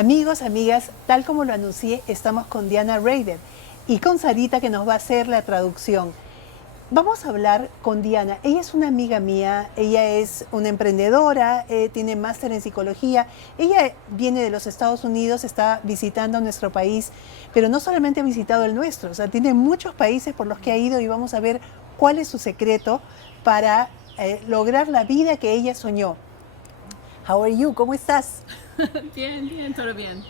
Amigos, amigas, tal como lo anuncié, estamos con Diana Raider y con Sarita, que nos va a hacer la traducción. Vamos a hablar con Diana. Ella es una amiga mía, ella es una emprendedora, tiene máster en psicología. Ella viene de los Estados Unidos, está visitando nuestro país, pero no solamente ha visitado el nuestro, o sea, tiene muchos países por los que ha ido y vamos a ver cuál es su secreto para lograr la vida que ella soñó. How are you? ¿Cómo estás? Bien, bien, todo bien.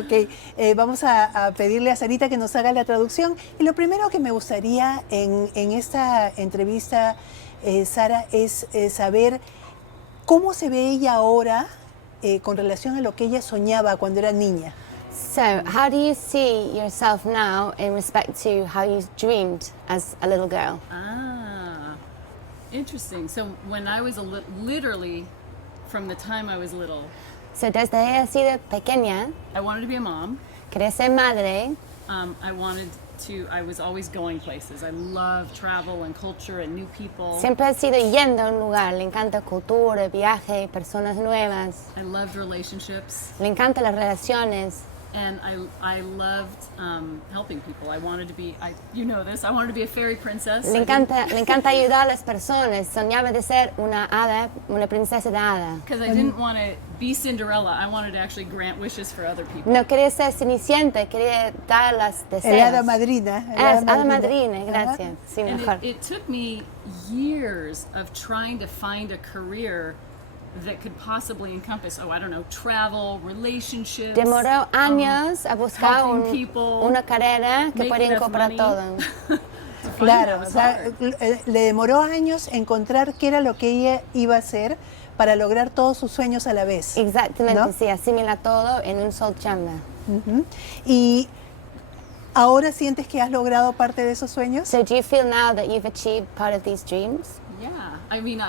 Ok, vamos a pedirle a Sarita que nos haga la traducción. Y lo primero que me gustaría en esta entrevista, Sara, es saber cómo se ve ella ahora con relación a lo que ella soñaba cuando era niña. So, how do you see yourself now in respect to how you dreamed as a little girl? Ah, interesting. So when I was literally, from the time I was little, So, desde ella sido pequeña, I wanted to be a mom. quería ser madre, I was always going places. I love travel and culture and new people. siempre ha sido yendo a un lugar, le encanta cultura, viaje, personas nuevas, I loved relationships, le encantan las relaciones, and I loved helping people. I wanted to be, you know this, I wanted to be a fairy princess. le encanta ayudar a las personas, soñaba de ser una hada, una princesa de hada. Because I didn't want to be Cinderella. I wanted to actually grant wishes for other people. No quería ser cenicienta, quería dar las deseos. El hada madrina. Hada madrina, gracias. Sí, And mejor. it took me years of trying to find a career that could possibly encompass, I don't know, travel, relationships. Demoró años a buscar helping people, una carrera que making pueda enough incorporar money. todo. To find Claro, that o was sea, hard. le demoró años encontrar qué era lo que ella iba a hacer para lograr todos sus sueños a la vez. Exactamente, ¿no? sí, asimila todo en un sol chamba. Ujú. Y ahora sientes que has logrado parte de esos sueños. So do you feel now that you've achieved part of these dreams? Yeah, I mean,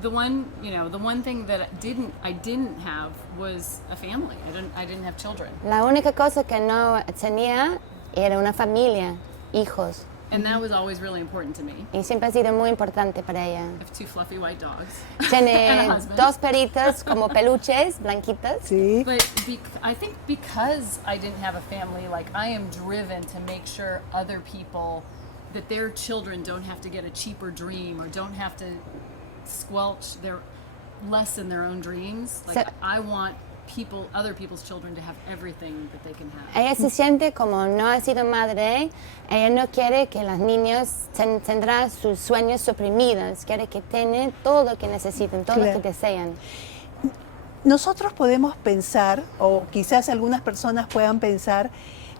the one thing that I didn't have was a family. I didn't have children, La única cosa que no tenía era una familia, hijos. and that was always really important to me. Y siempre ha sido muy importante para ella. I have two fluffy white dogs Tiene and a husband. dos peritos como peluches, blanquitas. Sí. But I think because I didn't have a family, like I am driven to make sure other people, that their children don't have to get a cheaper dream or don't have to squelch less in their own dreams. Like So- I want other people's children to have everything that they can have. Ella se siente como no ha sido madre, ella no quiere que los niños tendrán sus sueños suprimidos, quiere que tengan todo lo que necesiten, todo lo Claro. que desean. Nosotros podemos pensar, o quizás algunas personas puedan pensar,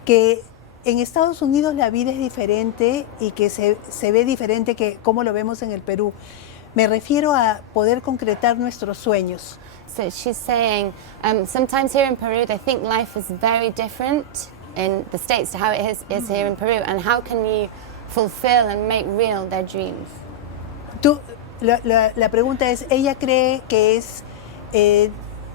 que en Estados Unidos la vida es diferente y que se ve diferente que como lo vemos en el Perú. Me refiero a poder concretar nuestros sueños. So she's saying, sometimes here in Peru, they think life is very different in the States to how it is here in Peru, and how can you fulfill and make real their dreams? La pregunta es, ¿ella cree que es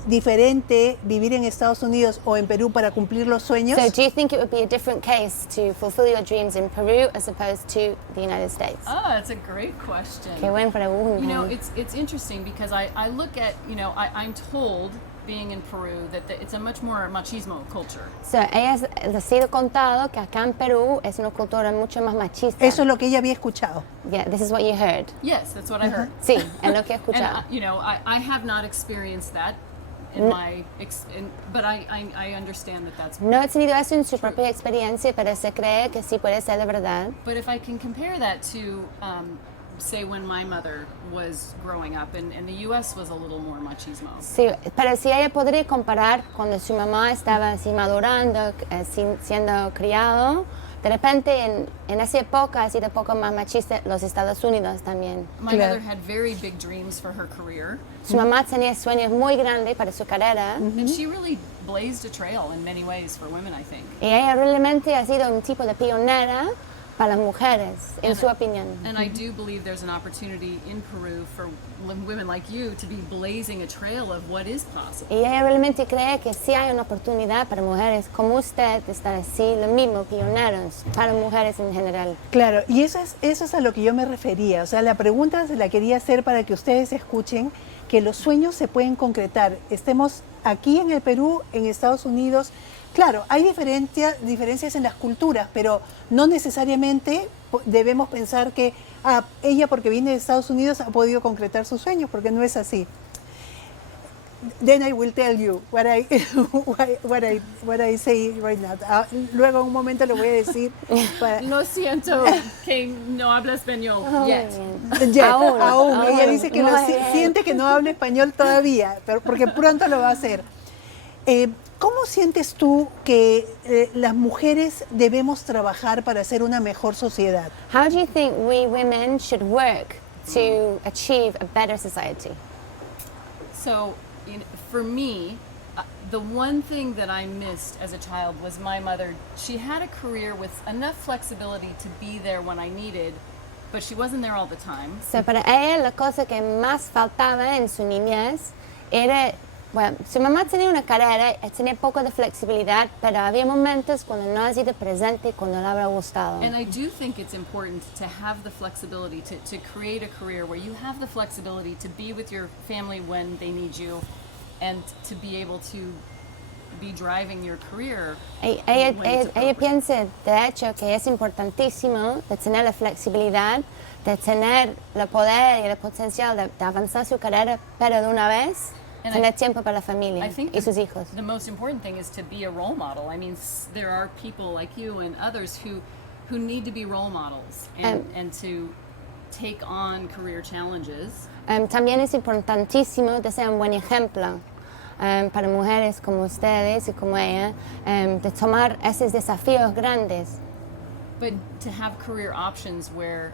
diferente vivir en Estados Unidos o en Perú para cumplir los sueños? So do you think it would be a different case to fulfill your dreams in Peru as opposed to the United States? Oh, that's a great question. Qué buena pregunta. You know, it's interesting because I look at, I'm told, being in Peru, that it's a much more machismo culture. So, ella ha sido contado que acá en Perú es una cultura mucho más machista. Eso es lo que ella había escuchado. Yeah, this is what you heard. Yes, that's what I heard. Sí, es lo que he And, escuchado. I have not experienced that in but I understand that that's. No he tenido eso en su propia experiencia, pero se cree que sí puede ser de verdad. But if I can compare that to, say, when my mother was growing up, and the U.S. was a little more machismo. Sí, pero si ella podría comparar cuando su mamá estaba así madurando, siendo criado, de repente en esa época ha sido un poco más machista los Estados Unidos también. My Claro. mother had very big dreams for her career, Su mamá tenía sueños muy grandes para su carrera and she really blazed a trail in many ways for women, I think. y ella realmente ha sido un tipo de pionera para las mujeres, en su opinión. And I do believe there's an opportunity in Peru for women like you to be blazing a trail of what is possible. Y ella realmente cree que sí hay una oportunidad para mujeres como usted de estar así, lo mismo, pioneros, para mujeres en general. Claro, y eso es a lo que yo me refería. O sea, la pregunta se la quería hacer para que ustedes escuchen que los sueños se pueden concretar. Estemos aquí en el Perú, en Estados Unidos. Claro, hay diferencias en las culturas, pero no necesariamente debemos pensar que ella, porque viene de Estados Unidos, ha podido concretar sus sueños, porque no es así. Then I will tell you what I say right now. Luego en un momento lo voy a decir. Lo siento que no habla español yet. Aún. Ella dice que siente que no habla español todavía, pero porque pronto lo va a hacer. ¿Cómo sientes tú que las mujeres debemos trabajar para hacer una mejor sociedad? How do you think we women should work to achieve a better society? So, for me, the one thing that I missed as a child was my mother. She had a career with enough flexibility to be there when I needed, but she wasn't there all the time. So, para ella la cosa que más faltaba en su niñez era, bueno, su mamá tenía una carrera, tenía poco de flexibilidad, pero había momentos cuando no ha sido presente y cuando le habrá gustado. And I do think it's important to have the flexibility to create a career where you have the flexibility to be with your family when they need you and to be able to be driving your career. Ella piensa, de hecho, que es importantísimo de tener la flexibilidad, de tener el poder y el potencial de avanzar su carrera, pero de una vez tener tiempo para la familia y sus hijos. The most important thing is to be a role model. I mean, there are people like you and others who need to be role models and to take on career challenges. También es importantísimo de ser un buen ejemplo para mujeres como ustedes y como ella, de tomar esos desafíos grandes. But to have career options where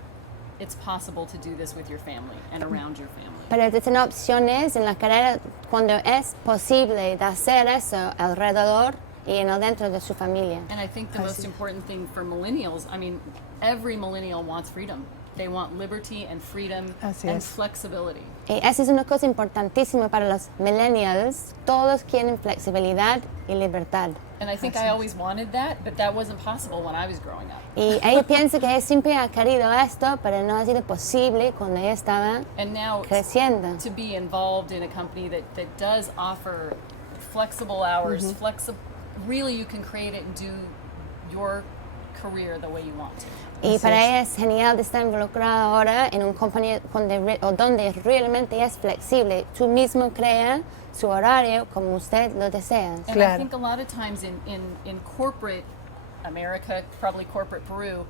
it's possible to do this with your family and around your family. Pero de tener opciones en la carrera cuando es posible de hacer eso alrededor y en el dentro de su familia. And I think the most important thing for millennials, I mean, every millennial wants freedom. They want liberty and freedom and flexibility. Y esa es una cosa importantísima para los millennials. Todos quieren flexibilidad y libertad. And I think I always wanted that, but that wasn't possible when I was growing up. Y ella piensa que ella siempre ha querido esto, pero no ha sido posible cuando ella estaba creciendo. To be involved in a company that does offer flexible hours, really you can create it and do your career the way you want to. Y para ella es genial de estar involucrada ahora en una compañía donde realmente es flexible. Tú mismo crea su horario como usted lo desea. And I think a lot of times in corporate America, probably corporate Peru,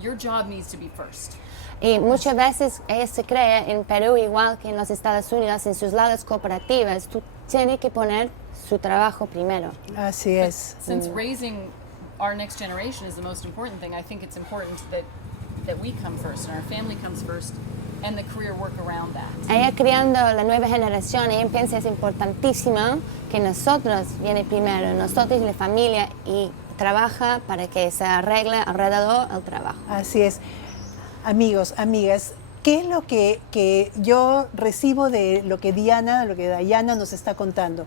your job needs to be first. Y muchas veces ella se cree en Perú, igual que en los Estados Unidos, en sus lados cooperativas, tú tienes que poner su trabajo primero. Así es. Since raising our next generation is the most important thing, I think it's important that we come first and our family comes first and the career work around that. Ella criando la nueva generación, ella piensa es importantísimo que nosotros viene primero, nosotros y la familia, y trabaja para que se arregle alrededor el trabajo. Así es. Amigos, amigas, ¿qué es lo que yo recibo de lo que Diana nos está contando?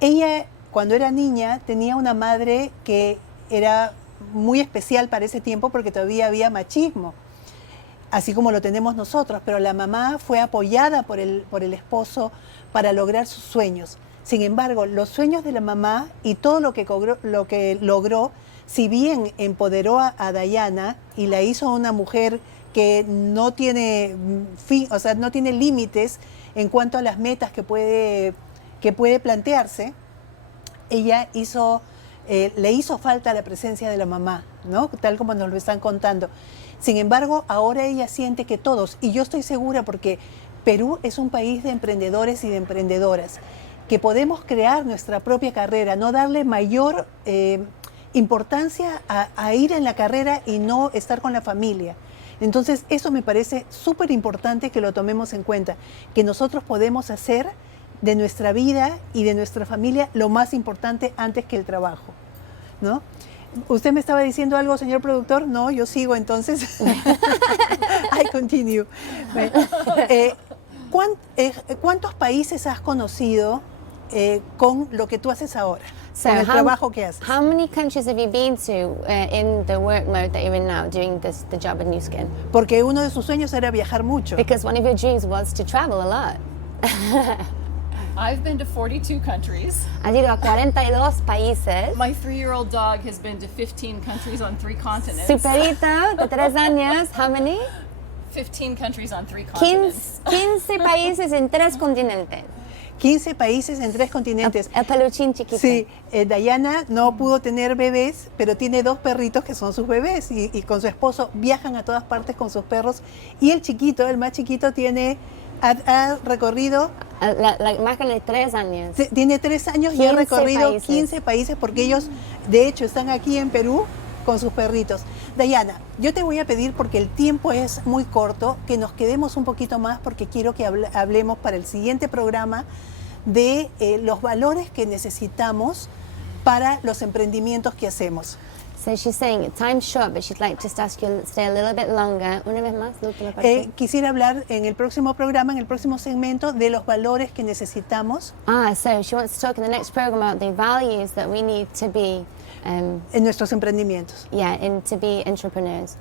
Ella, cuando era niña, tenía una madre que era muy especial para ese tiempo porque todavía había machismo, así como lo tenemos nosotros, pero la mamá fue apoyada por el esposo para lograr sus sueños. Sin embargo, los sueños de la mamá y todo lo que logró, si bien empoderó a Diana y la hizo una mujer que no tiene fin, o sea, no tiene límites en cuanto a las metas que puede plantearse, ella le hizo falta la presencia de la mamá, ¿no? Tal como nos lo están contando. Sin embargo, ahora ella siente que todos, y yo estoy segura porque Perú es un país de emprendedores y de emprendedoras, que podemos crear nuestra propia carrera, no darle mayor importancia a ir en la carrera y no estar con la familia. Entonces, eso me parece súper importante que lo tomemos en cuenta, que nosotros podemos hacer de nuestra vida y de nuestra familia lo más importante antes que el trabajo, ¿no? ¿Usted me estaba diciendo algo, señor productor? No, yo sigo entonces. I continue. ¿Cuántos países has conocido con lo que tú haces ahora? Con el trabajo que haces. How many countries have you been to in the work mode that you're in now, doing the job at New Skin? Porque uno de sus sueños era viajar mucho. Because one of your dreams was to travel a lot. I've been to 42 countries. Has ido a 42 países. My 3-year-old dog has been to 15 countries on 3 continents. Su perrito de 3 años, how many? 15 countries on 3 continents. 15 países en 3 continentes. 15 países en 3 continentes. El peluchín chiquito. Sí, Diana no pudo tener bebés, pero tiene 2 perritos que son sus bebés y con su esposo viajan a todas partes con sus perros. Y el chiquito, el más chiquito, ha recorrido... La más grande de 3 años. Tiene 3 años y ha 15 recorrido países. 15 países porque ellos, de hecho, están aquí en Perú con sus perritos. Diana, yo te voy a pedir, porque el tiempo es muy corto, que nos quedemos un poquito más porque quiero que hablemos para el siguiente programa de los valores que necesitamos para los emprendimientos que hacemos. So she's saying time's short, but she'd like to just ask you to stay a little bit longer. Una vez más, la última parte. Quisiera hablar en el próximo programa, en el próximo segmento, de los valores que necesitamos. So she wants to talk in the next program about the values that we need to be, en nuestros emprendimientos. to be entrepreneurs.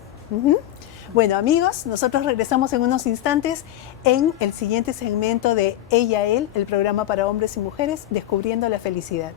Bueno, amigos, nosotros regresamos en unos instantes en el siguiente segmento de Ellael, el programa para hombres y mujeres, Descubriendo la Felicidad.